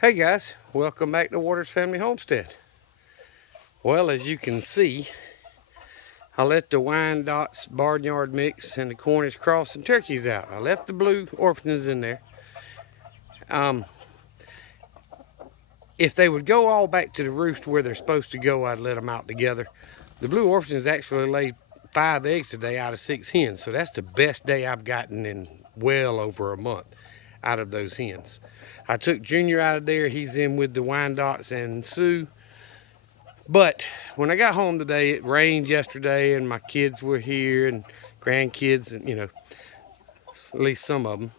Hey guys, welcome back to Waters Family Homestead. Well, as you can see, I let the Wyandottes barnyard mix and the Cornish cross and turkeys out. I left the blue orphans in there. Um, if they would go all back to the roost where they're supposed to go, I'd let them out together. The blue orphans actually laid 5 eggs today out of 6 hens, so that's the best day I've gotten in well over a month out of those hens. I took Junior out of there. He's in with the Wyandottes and Sue. But when I got home today, it rained yesterday and my kids were here and grandkids and, at least some of them.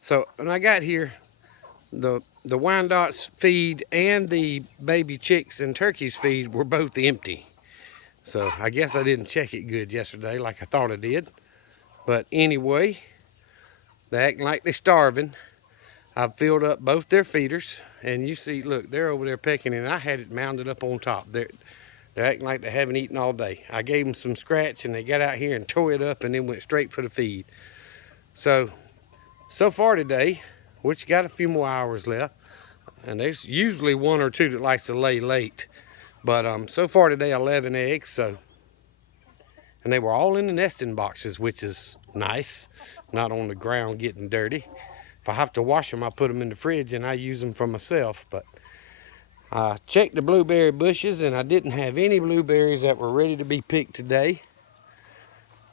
So when I got here, the Wyandottes feed and the baby chicks and turkeys feed were both empty. So I guess I didn't check it good yesterday like I thought I did. But anyway, they acting like they're starving. I've filled up both their feeders, and you see, look, they're over there pecking, and I had it mounded up on top. They're acting like they haven't eaten all day. I gave them some scratch, and they got out here and tore it up, and then went straight for the feed. So far today, which got a few more hours left, and there's usually one or two that likes to lay late. But so far today, 11 eggs. And they were all in the nesting boxes, which is nice, not on the ground getting dirty. If I have to wash them, I put them in the fridge and I use them for myself. But I checked the blueberry bushes and I didn't have any blueberries that were ready to be picked today.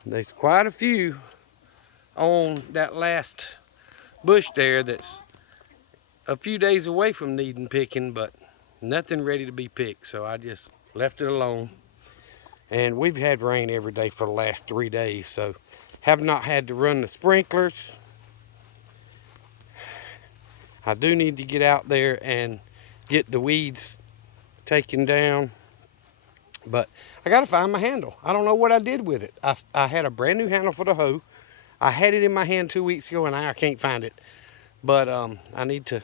There's quite a few on that last bush there that's a few days away from needing picking, but nothing ready to be picked. So I just left it alone. And we've had rain every day for the last 3 days, so have not had to run the sprinklers. I do need to get out there and get the weeds taken down, but I gotta find my handle. I don't know what I did with it. I had a brand new handle for the hoe. I had it in my hand 2 weeks ago and I can't find it. But I need to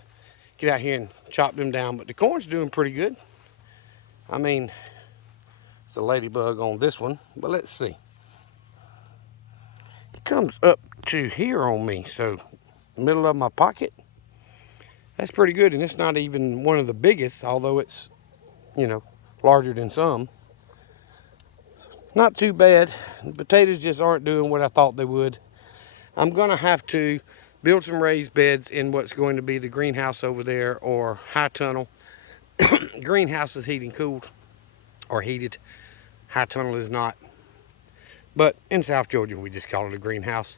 get out here and chop them down. But the corn's doing pretty good. I mean, it's a ladybug on this one, but let's see. It comes up to here on me, so middle of my pocket. That's pretty good, and it's not even one of the biggest, although it's, larger than some. Not too bad. The potatoes just aren't doing what I thought they would. I'm gonna have to build some raised beds in what's going to be the greenhouse over there, or high tunnel. Greenhouse is heating cooled, or heated. High tunnel is not. But in South Georgia, we just call it a greenhouse.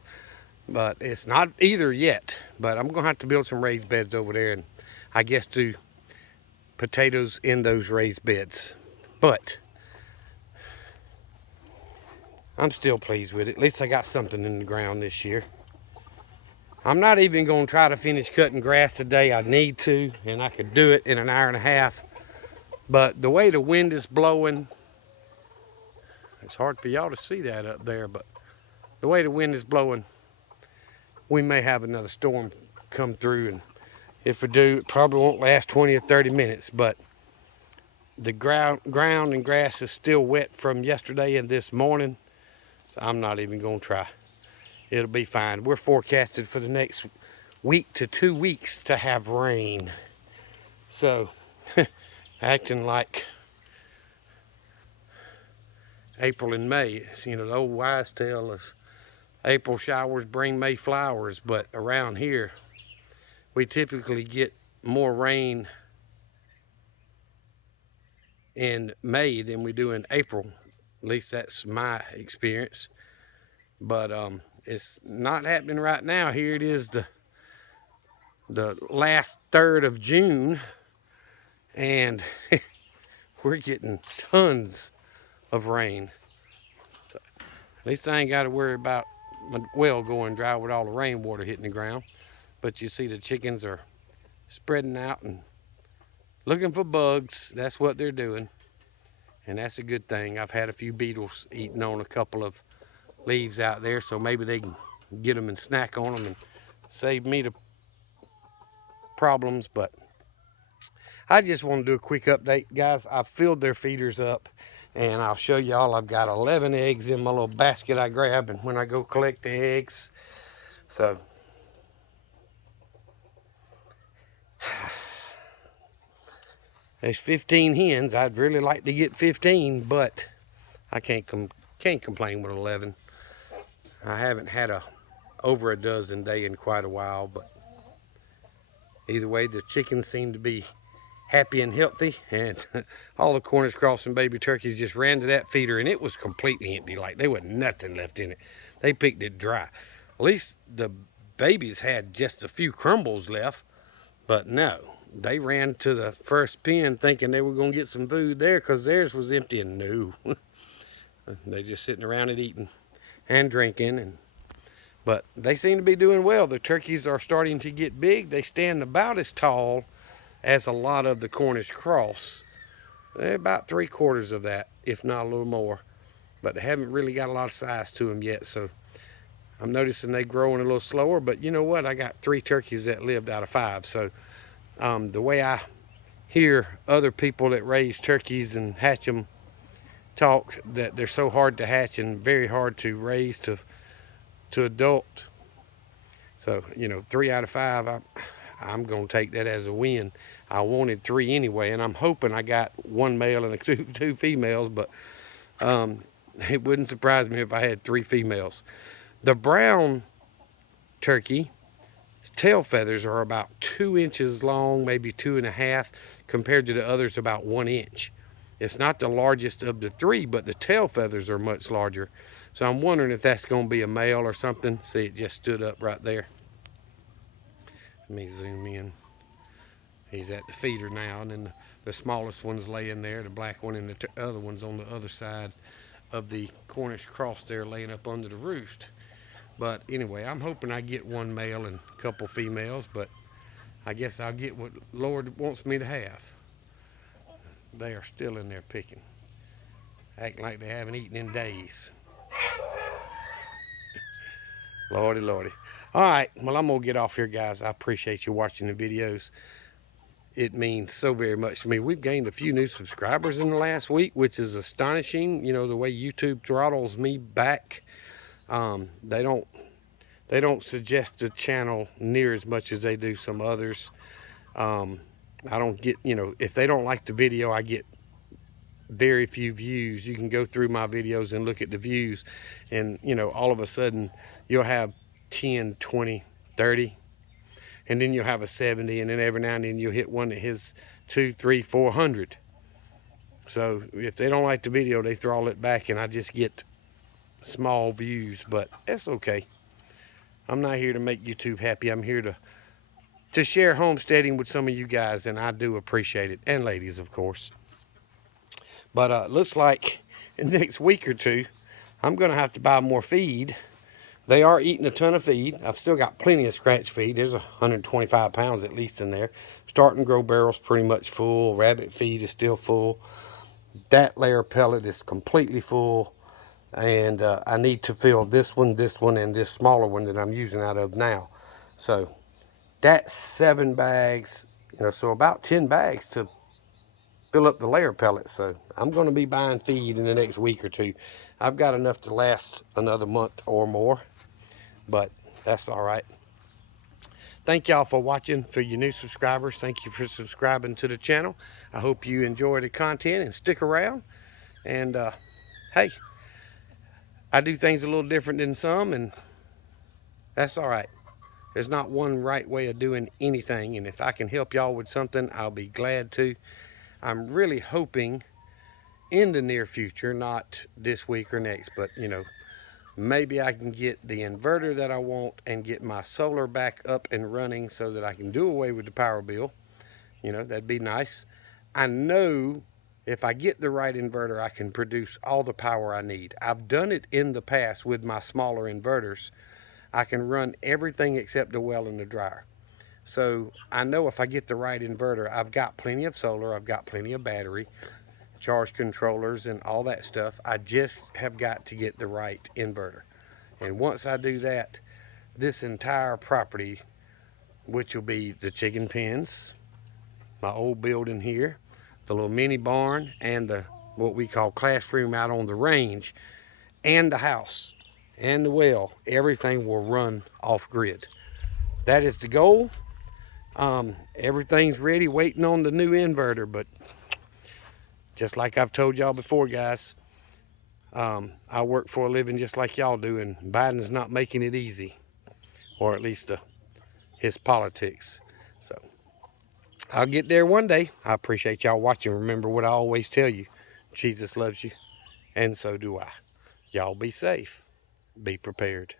But it's not either yet. But I'm gonna have to build some raised beds over there, and I guess do potatoes in those raised beds. But I'm still pleased with it. At least I got something in the ground this year. I'm not even going to try to finish cutting grass today. I need to, and I could do it in an hour and a half. But the way the wind is blowing, it's hard for y'all to see that up there, but the way the wind is blowing, we may have another storm come through. And if we do, it probably won't last 20 or 30 minutes. But the ground and grass is still wet from yesterday and this morning. So I'm not even going to try. It'll be fine. We're forecasted for the next week to 2 weeks to have rain. So, acting like April and May. The old wise tale is April showers bring May flowers, but around here, we typically get more rain in May than we do in April. At least that's my experience. But it's not happening right now. Here it is, the last third of June, and we're getting tons of rain. So at least I ain't got to worry about my well going dry with all the rainwater hitting the ground. But you see the chickens are spreading out and looking for bugs. That's what they're doing, and that's a good thing. I've had a few beetles eating on a couple of leaves out there, so maybe they can get them and snack on them and save me the problems. But I just want to do a quick update, guys. I've filled their feeders up, and I'll show y'all. I've got 11 eggs in my little basket I grab and when I go collect the eggs. So There's 15 hens. I'd really like to get 15, but I can't complain with 11. I haven't had over a dozen day in quite a while, but either way, the chickens seem to be happy and healthy, and all the Cornish crossing baby turkeys just ran to that feeder, and it was completely empty. Like there was nothing left in it. They picked it dry. At least the babies had just a few crumbles left, but no, they ran to the first pen thinking they were going to get some food there because theirs was empty, and no. They just sitting around and eating and drinking, but they seem to be doing well. The turkeys are starting to get big. They stand about as tall as a lot of the Cornish cross. They're about 3/4 of that, if not a little more, but they haven't really got a lot of size to them yet, so I'm noticing they growing a little slower. But you know what, I got 3 turkeys that lived out of 5, so the way I hear other people that raise turkeys and hatch them talk, that they're so hard to hatch and very hard to raise to adult. So, you know, 3 out of 5, I'm going to take that as a win. I wanted 3 anyway, and I'm hoping I got 1 male and two females, but it wouldn't surprise me if I had 3 females. The brown turkey tail feathers are about 2 inches long, maybe 2.5, compared to the others about 1 inch. It's not the largest of the 3, but the tail feathers are much larger. So I'm wondering if that's going to be a male or something. See, it just stood up right there. Let me zoom in. He's at the feeder now, and then the smallest one's laying there, the black one, and the other one's on the other side of the Cornish cross there, laying up under the roost. But anyway, I'm hoping I get 1 male and a couple females, but I guess I'll get what Lord wants me to have. They are still in there picking, acting like they haven't eaten in days. Lordy, lordy. All right, well, I'm gonna get off here, guys. I appreciate you watching the videos. It means so very much to me. We've gained a few new subscribers in the last week, which is astonishing. You know, the way YouTube throttles me back. They don't suggest the channel near as much as they do some others. I don't get, you know, if they don't like the video, I get very few views. You can go through my videos and look at the views, and you know, all of a sudden you'll have 10, 20, 30, and then you'll have a 70, and then every now and then you'll hit one that hits 200, 300, 400. So if they don't like the video, they throttle it back, and I just get small views, but that's okay. I'm not here to make YouTube happy. I'm here to share homesteading with some of you guys, and I do appreciate it, and ladies, of course. But looks like in the next week or 2, I'm gonna have to buy more feed. They are eating a ton of feed. I've still got plenty of scratch feed. There's 125 pounds at least in there. Starting grow barrel's pretty much full. Rabbit feed is still full. That layer pellet is completely full. And I need to fill this one, and this smaller one that I'm using out of now. So that's 7 bags, you know, so about 10 bags to fill up the layer pellets. So I'm going to be buying feed in the next week or 2. I've got enough to last another month or more, but that's all right. Thank y'all for watching. For you new subscribers, thank you for subscribing to the channel. I hope you enjoy the content and stick around. And hey, I do things a little different than some, and that's all right. There's not one right way of doing anything, and if I can help y'all with something, I'll be glad to. I'm really hoping in the near future, not this week or next, but you know, maybe I can get the inverter that I want and get my solar back up and running so that I can do away with the power bill. You know, that'd be nice. I know if I get the right inverter, I can produce all the power I need. I've done it in the past with my smaller inverters. I can run everything except the well and the dryer. So I know if I get the right inverter, I've got plenty of solar, I've got plenty of battery, charge controllers, and all that stuff. I just have got to get the right inverter. And once I do that, this entire property, which will be the chicken pens, my old building here, the little mini barn, and the what we call classroom out on the range, and the house, and the well, everything will run off grid. That is the goal. Everything's ready, waiting on the new inverter, but Just like I've told y'all before, guys, I work for a living just like y'all do, and Biden's not making it easy, or at least his politics. So I'll get there one day. I appreciate y'all watching. Remember what I always tell you, Jesus loves you, and so do I. Y'all be safe. Be prepared.